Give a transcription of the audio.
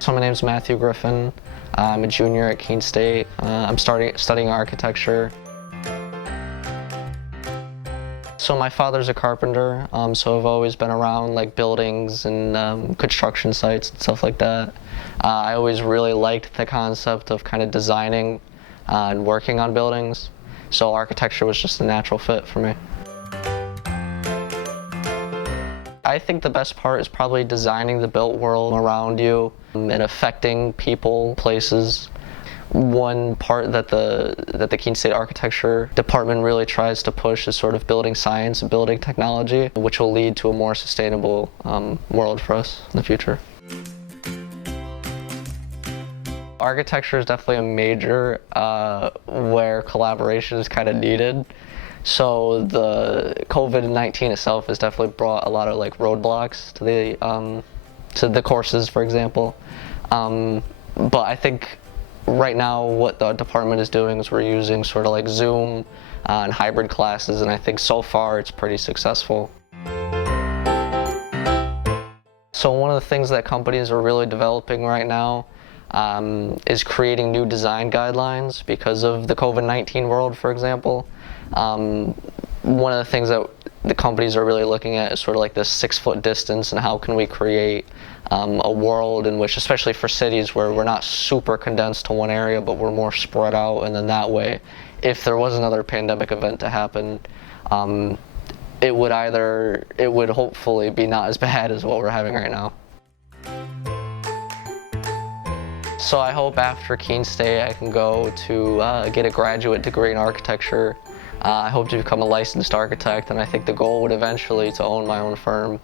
So my name's Matthew Griffin. I'm a junior at Keene State. I'm studying architecture. So my father's a carpenter, so I've always been around like buildings and construction sites and stuff like that. I always really liked the concept of kind of designing and working on buildings, so architecture was just a natural fit for me. I think the best part is probably designing the built world around you and affecting people, places. One part that the Keene State Architecture Department really tries to push is sort of building science and building technology, which will lead to a more sustainable world for us in the future. Architecture is definitely a major where collaboration is kind of needed. So the COVID-19 itself has definitely brought a lot of like roadblocks to the courses, for example. But I think right now what the department is doing is we're using sort of like Zoom and hybrid classes, and I think so far it's pretty successful. So one of the things that companies are really developing right now is creating new design guidelines because of the COVID-19 world, for example. One of the things that the companies are really looking at is sort of like this 6-foot distance, and how can we create a world in which, especially for cities where we're not super condensed to one area, but we're more spread out, and then that way, if there was another pandemic event to happen, it would hopefully be not as bad as what we're having right now. So I hope after Keene State I can go to get a graduate degree in architecture. I hope to become a licensed architect, and I think the goal would eventually to own my own firm.